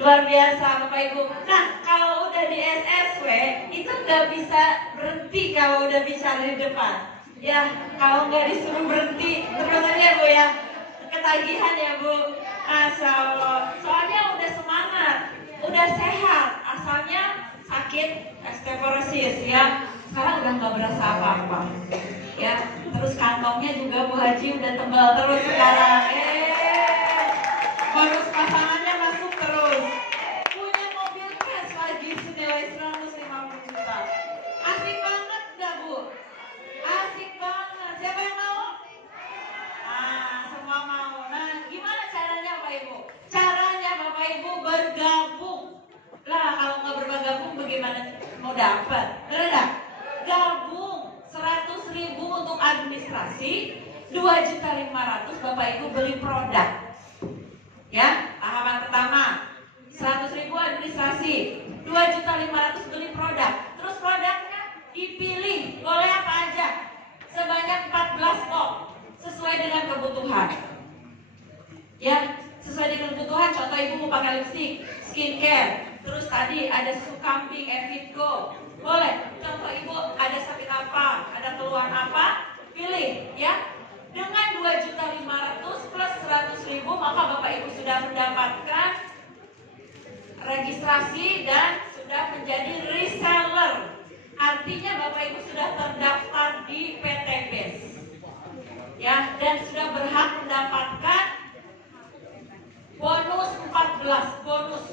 Luar biasa Bapak Ibu. Nah, kalau udah di SSW itu nggak bisa berhenti kalau udah bicara di depan. Ya, kalau nggak disuruh berhenti, bener ya Bu ya. Ketagihan ya Bu. Masya Allah. Soalnya udah semangat, udah sehat. Asalnya sakit osteoporosis ya. Sekarang udah nggak berasa apa-apa. Ya, terus kantongnya juga Bu Haji udah tebal terus sekarang. Bonus pasangannya masuk terus. Punya mobil cash lagi senilai 150 juta. Asik banget gak Bu? Asik banget. Siapa yang mau? Nah, semua mau. Nah, gimana caranya Bapak Ibu? Caranya Bapak Ibu bergabung. Lah, kalau nggak bergabung bagaimana mau dapat? Benar nggak? Gabung 100.000 untuk administrasi, 2.500.000 Bapak Ibu beli produk. Ya, tahapan pertama 100.000 administrasi, 2.500.000 beli produk. Terus produknya dipilih, boleh apa aja, sebanyak 14 kok, sesuai dengan kebutuhan. Ya, sesuai dengan kebutuhan. Contoh Ibu mau pakai lipstick, skincare. Terus tadi ada susu kambing, Evitgo, boleh. Contoh Ibu ada sakit apa, ada keluhan apa, pilih ya. Dengan 2.500.000 plus 100.000 maka Bapak Ibu sudah mendapatkan registrasi dan sudah menjadi reseller. Artinya Bapak Ibu sudah terdaftar di PT BES. Ya, dan sudah berhak mendapatkan bonus 14 bonus.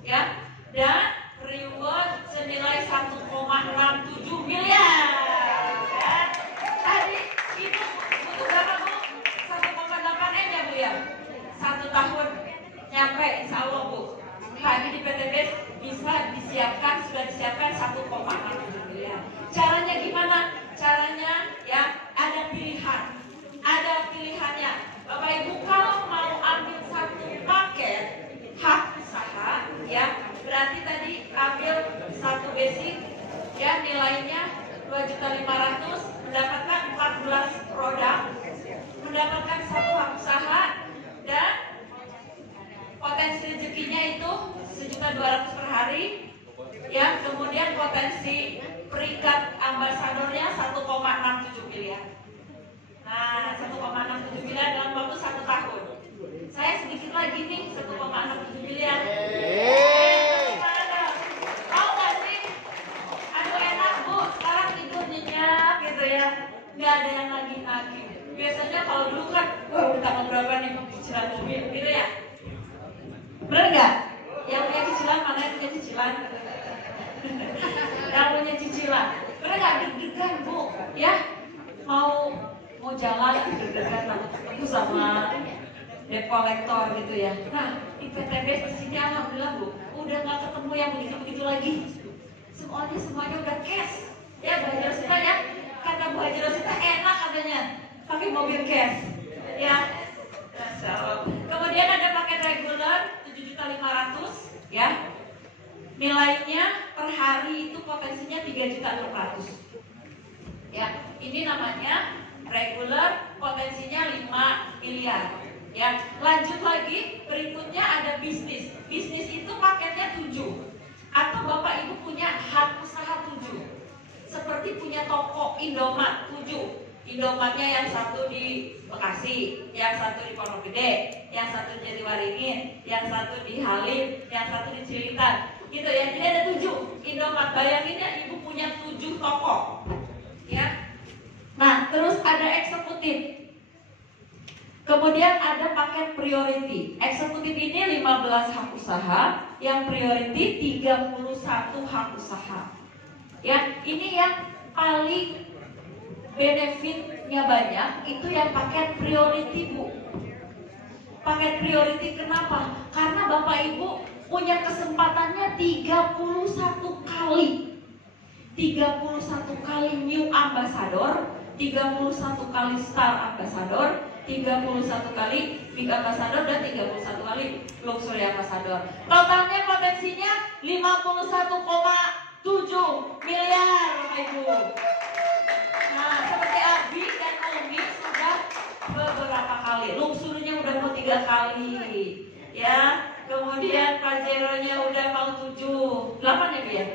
Ya, dan reward senilai 1,67 miliar. Ya. Tadi Ibu butuh berapa Bu? 1,8 M ya Bu ya? 1 tahun nyampe insya Allah Bu. Tadi di PT BES bisa disiapkan, sudah disiapkan 1,67 miliar. Caranya gimana? Caranya ya ada pilihan. Ada pilihannya. Bapak Ibu kalau mau ambil satu paket hak usaha ya, berarti tadi ambil satu basic ya, nilainya 2.500.000, mendapatkan 14 produk, mendapatkan satu hak usaha, dan potensi rezekinya itu 1.200.000 per hari ya. Kemudian potensi peringkat ambasadornya 1,67 miliar. Nah, 1,67 miliar dalam waktu 1 tahun. Saya sedikit lagi nih, 1,67 miliar. Mau gak sih? Aduh enak Bu, sekarang tidur nyenyak gitu ya. Gak ada yang nagih-nagih. Biasanya kalau dulu kan, wah udah tanggal berapa nih cicilan mobil gitu ya. Bener gak? Yang punya cicilan, mana yang punya cicilan? Yang punya cicilan. Bener gak? Deg-degan Bu, ya. Mau jalan deg-degan aku sama debt collector gitu ya. Nah, di PT BES di sini alhamdulillah Bu, udah nggak ketemu yang begitu-begitu lagi. Semuanya udah cash. Ya, Bu Haji Rosita ya. Kata Bu Haji Rosita enak katanya pakai mobil cash. Ya. Masya Allah. Kemudian ada paket reguler 7.500.000 ya. Nilainya per hari itu potensinya 3.600.000. Ya, ini namanya reguler, potensinya 5 miliar. Ya, lanjut lagi, berikutnya ada bisnis. Bisnis itu paketnya 7. Atau Bapak Ibu punya hak usaha 7. Seperti punya toko Indomaret 7. Indomaretnya yang satu di Bekasi, yang satu di Pondok Gede, yang satu di Jatiwaringin, yang satu di Halim, yang satu di Cililitan. Gitu ya, jadi ada 7 Indomaret. Bayangin ya, Ibu punya 7 toko. Ya. Nah, terus ada eksekutif. Kemudian ada paket priority. Eksekutif ini 15 hak usaha, yang priority 31 hak usaha. Ya, ini yang paling benefitnya banyak, itu yang paket priority Bu. Paket priority kenapa? Karena Bapak Ibu punya kesempatannya 31 kali. 31 kali new ambassador, 31 kali star ambassador, 31 kali big ambassador, dan 31 kali luxury ambassador. Totalnya potensinya 51,7 miliar Bapak Ibu. Nah, seperti Abi dan Umi sudah beberapa kali, luxury-nya udah mau 3 kali ya. Kemudian Pajero-nya udah mau 7, 8 ya Bu ya?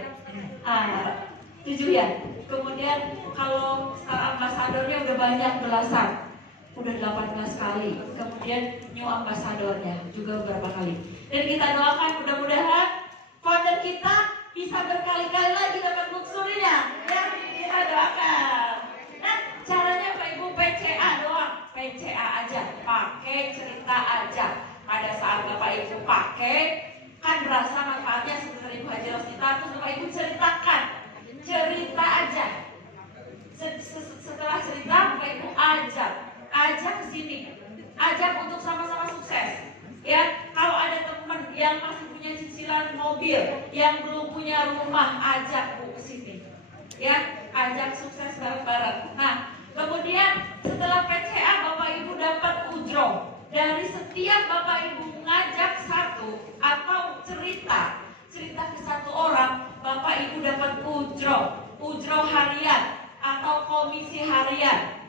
7 ya. Kemudian kalau Star Ambassador-nya udah banyak belasan, udah 18 kali. Kemudian New Ambassador-nya juga beberapa kali. Dan kita doakan mudah-mudahan founder kita bisa berkali-kali lagi dapat luxury-nya. Ya, kita doakan. Nah, caranya Pak Ibu PCA doang, PCA aja, pakai cerita aja. Pada saat Bapak Ibu pakai, kan berasa manfaatnya seperti Ibu Haji Rosita, terus Bapak Ibu ceritakan, cerita aja. Setelah cerita, Bapak Ibu ajak ke sini, ajak untuk sama-sama sukses. Ya, kalau ada teman yang masih punya cicilan mobil, yang belum punya rumah, ajak Bu ke sini. Ya, ajak sukses bareng-bareng. Nah, kemudian setelah PCA Bapak Ibu dapat ujroh. Dari setiap Bapak Ibu ngajak satu atau cerita ke satu orang, Bapak Ibu dapat ujroh harian atau komisi harian.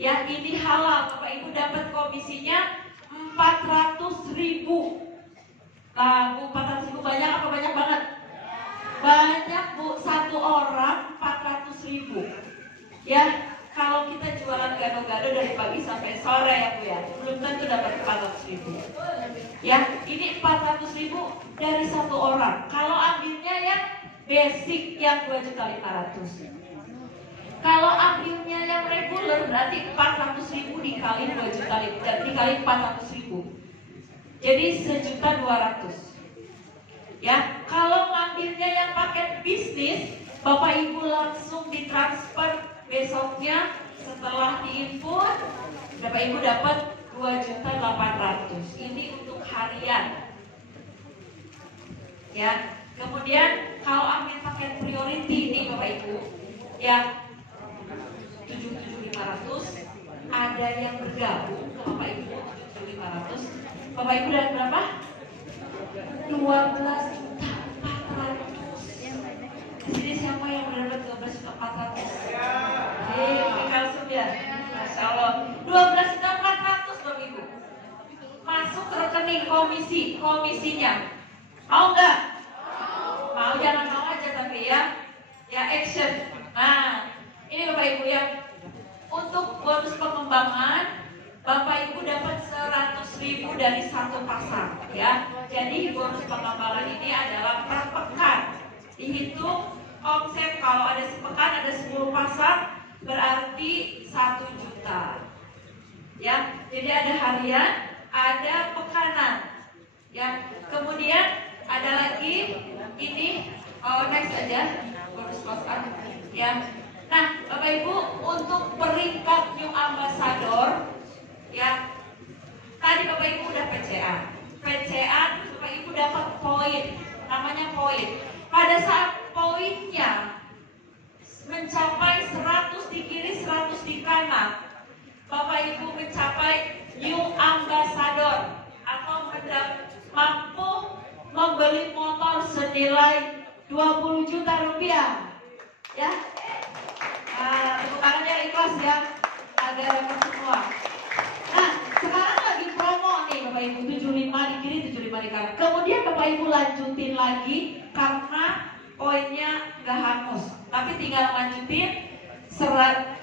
Ya, ini halal. Bapak Ibu dapat komisinya 400.000. Nah, Bu, 400.000 banyak apa banyak banget? Banyak Bu, satu orang 400.000. Ya, kalau kita jualan gado-gado dari pagi sampai sore ya Bu ya, belum tentu dapat 400.000. Ya, ini 400.000 dari satu orang. Kalau ambilnya yang basic yang 2.500.000. Kalau ambilnya yang reguler berarti 400.000 dikali 2 juta dikali 400.000. Jadi 1.200.000. Ya, kalau ngambilnya yang paket bisnis, Bapak Ibu langsung ditransfer besoknya setelah diinput, Bapak Ibu dapat 2.800.000. Ini untuk harian. Ya, kemudian kalau ambil paket priority ini Bapak Ibu, ya 7.500, ada yang bergabung ke Bapak Ibu 7.500. Bapak Ibu dapat berapa? 12.400.000. Di sini siapa yang dapat 12.400.000? Langsung ya. Masya Allah. 12.400.000 Bapak Ibu. Masuk ke rekening komisinya. Mau nggak? Mau, jangan mau aja tapi ya. Ya, action. Nah, ini Bapak Ibu ya. Untuk bonus pengembangan, Bapak Ibu dapat 100.000 dari satu pasang ya. Jadi bonus pengembangan ini adalah per pekan. Dihitung omset, kalau ada sepekan ada 10 pasang berarti 1 juta. Ya, jadi ada harian, ada pekanan. Ya, kemudian ada lagi ini next aja bonus pasang ya. Nah, Bapak Ibu, untuk peringkat New Ambassador ya, tadi Bapak Ibu udah PCA, terus Bapak Ibu dapat poin, namanya poin. Pada saat poinnya mencapai 100 di kiri, 100 di kanan, Bapak Ibu mencapai New Ambassador atau mampu membeli motor senilai 20 juta rupiah. Ya, tepuk tangannya ikhlas ya, ada dapat semua. Nah, sekarang lagi promo nih Bapak Ibu, 75 di kiri, 75 di kanan. Kemudian Bapak Ibu lanjutin lagi karena poinnya nggak hangus, tapi tinggal lanjutin 100,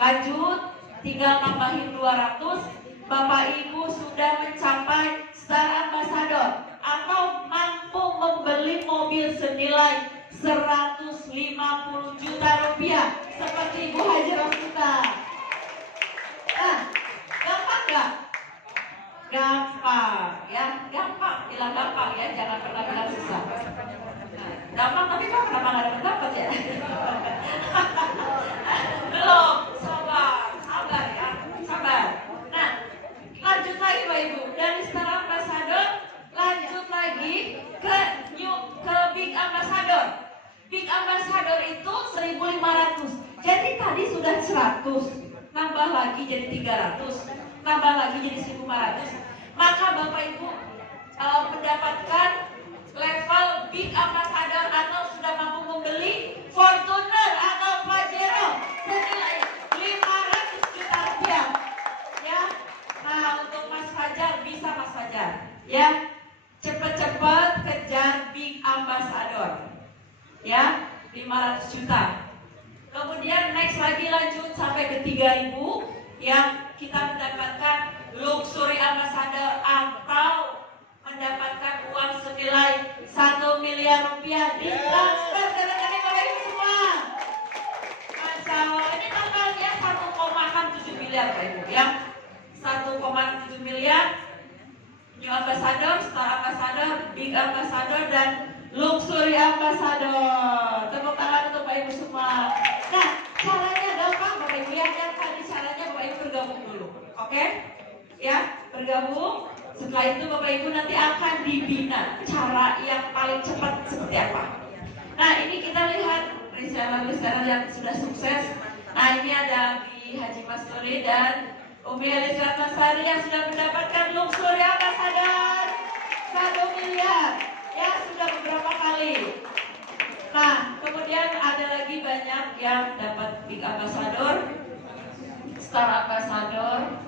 lanjut, tinggal nambahin 200. Bapak Ibu sudah mencapai Star Ambassador atau mampu membeli mobil senilai 150 juta rupiah seperti Ibu Haji Rosita. Nah, gampang nggak? Gampang ya, gampang. Bilang gampang ya, jangan pernah bilang susah. Nah, gampang tapi kok kenapa nggak dapat ya? Belum, sabar ya, sabar. Nah, lanjut lagi Pak Ibu, dari Star Ambassador lanjut lagi ke Big Ambassador. Big Ambassador itu 1.500. Jadi tadi sudah 100, nambah lagi jadi 300, nambah lagi jadi 1.500. Maka Bapak Ibu mendapatkan level Big Ambassador atau sudah mampu membeli Fortuner atau Pajero senilai 500 juta rupiah. Ya. Nah, untuk Mas Fajar bisa Mas Fajar. Ya. Cepat-cepat 500 juta. Kemudian next lagi lanjut sampai ke 3.000 yang kita mendapatkan luxury ambassador atau mendapatkan uang senilai 1 miliar rupiah ditransfer ke rekening Bapak Ibu semua. Masya Allah, ini totalnya 1,67 miliar Bapak Ibu ya. 1,7 miliar new ambassador, star ambassador, big ambassador, dan luxury ambassador. Tepuk tangan untuk Bapak Ibu semua. Nah, caranya gampang Bapak Ibu ya. Yang tadi caranya Bapak Ibu bergabung dulu. Oke? Ya, bergabung. Setelah itu Bapak Ibu nanti akan dibina cara yang paling cepat seperti apa. Nah, ini kita lihat reseller-reseller yang sudah sukses. Nah, ini ada Bi Haji Masuri dan Umi Elisabeth Masari yang sudah mendapatkan luxury ambassador 1 miliar. Ya, sudah beberapa kali. Nah, kemudian ada lagi banyak yang dapat big ambassador, star ambassador.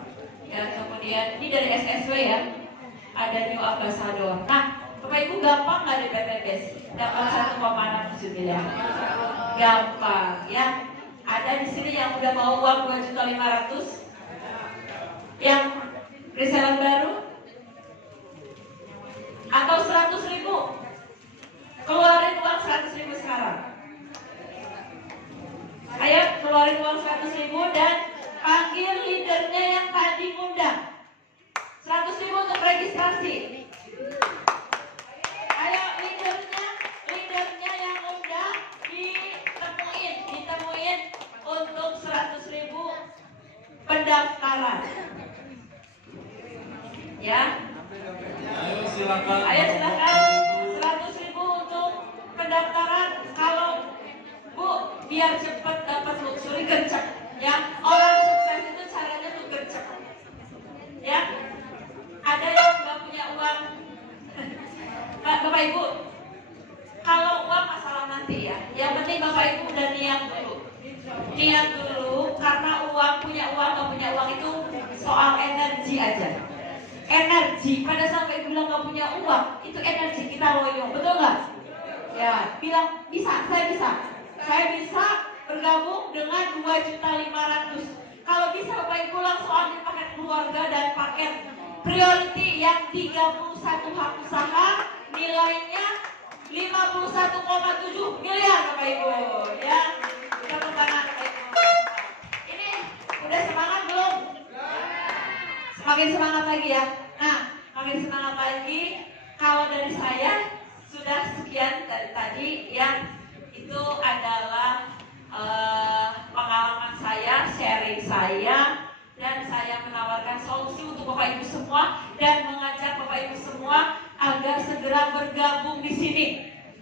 Ya, kemudian ini dari SSW ya, ada new ambassador. Nah, Bapak Ibu gampang nggak di PTBes dapat 1,67 miliar? Gampang ya. Ada di sini yang udah mau uang 2.500.000, yang reseller baru, atau 100.000? Keluarin uang 100.000 sekarang. Ayo keluarin uang 100.000 dan panggil leadernya yang tadi ngundang. 100.000 untuk registrasi. Ayo leadernya yang ngundang ditemuin untuk 100.000 pendaftaran. Ya. Ayo silakan. 100.000 untuk pendaftaran. Kalau Bu, biar cepat dapat luxury gercep. Ya, orang sukses itu caranya tuh gercep. Ya, ada yang nggak punya uang. Bapak Ibu, kalau uang masalah nanti ya. Yang penting Bapak Ibu udah niat dulu. Niat dulu, karena punya uang nggak punya uang itu soal energi aja. Energi, pada sampai bilang nggak punya uang, itu energi kita loyo, betul nggak? Ya, bilang bisa, saya bisa bergabung dengan 2.500.000. Kalau bisa Bapak Ibu langsung ambil paket keluarga dan paket priority yang 31 hak usaha, nilainya 51,7 miliar Bapak Ibu. Ya, tepuk tangan Bapak Ibu. Ini udah semangat belum? Semakin semangat lagi ya. Nah, makin semangat lagi. Kalau dari saya sudah sekian dari tadi ya. Itu adalah pengalaman saya, sharing saya, dan saya menawarkan solusi untuk Bapak Ibu semua dan mengajak Bapak Ibu semua agar segera bergabung di sini,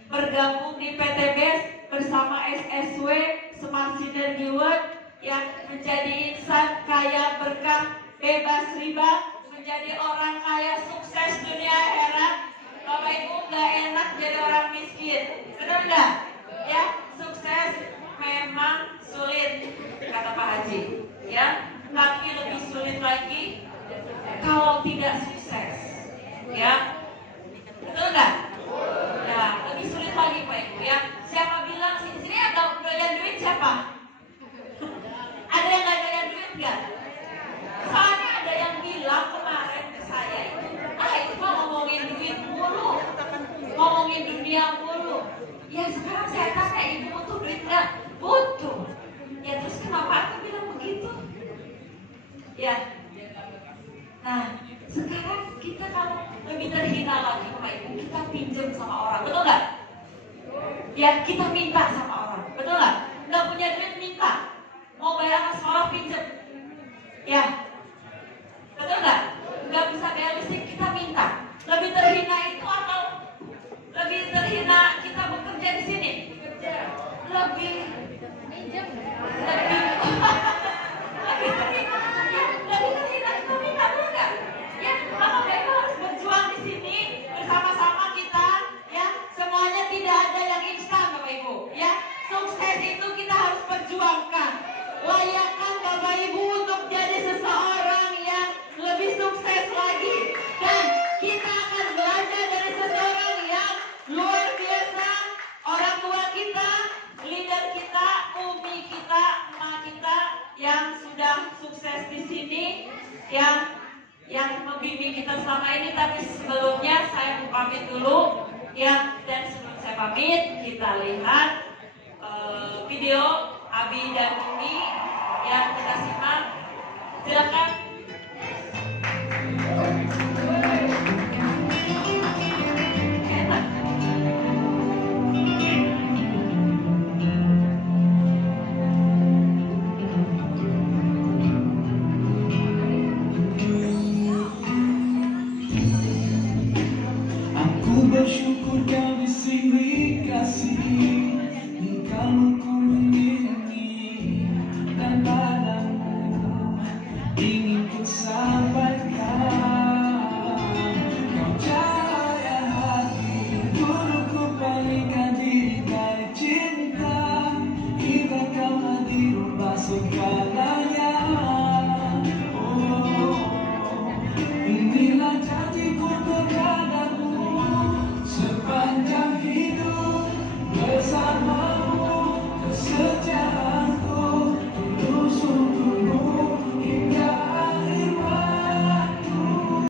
bergabung di PTBes bersama SSW Smart Synergy World yang menjadi insan kaya berkah bebas riba, menjadi orang kaya sukses dunia akhirat. Bapak Ibu nggak enak jadi orang miskin, benar nggak? Ya, sukses memang sulit kata Pak Haji, ya. Tapi lebih sulit lagi kalau tidak sukses, ya. Betul nggak? Ya, lebih sulit lagi Pak Ibu ya. Siapa bilang sini ada doyan duit siapa? Ada yang nggak doyan duit nggak? Soalnya ada yang bilang kemarin ke saya itu mah ngomongin duit mulu, ngomongin dunia mulu. Ya sekarang saya tanya, ibu butuh duit nggak? Butuh. Ya terus kenapa aku bilang begitu? Ya. Nah sekarang kita kalau lebih terhina lagi Bapak Ibu, kita pinjam sama orang, betul nggak? Ya kita minta sama orang, betul nggak? Nggak punya duit minta, mau bayar anak sekolah pinjam, ya. Betul nggak? Nggak bisa bayar listrik kita minta. Lebih terhina itu atau lebih terhina kita bekerja di sini? Lebih minjem. Lebih terhina kita minta, betul nggak? Ya, maka Bapak Ibu harus berjuang di sini bersama-sama kita. Ya, semuanya tidak ada yang instan Bapak Ibu. Ya, sukses itu kita harus perjuangkan. Layakkan Bapak Ibu untuk jadi seseorang yang lebih sukses lagi, dan kita akan belajar dari seseorang yang luar biasa. Orang tua kita bersama ini, tapi sebelumnya saya mau pamit dulu ya. Dan sebelum saya pamit, kita lihat video Abi dan Mimi yang kita simak. Silakan. Aku bersyukur kau di sini.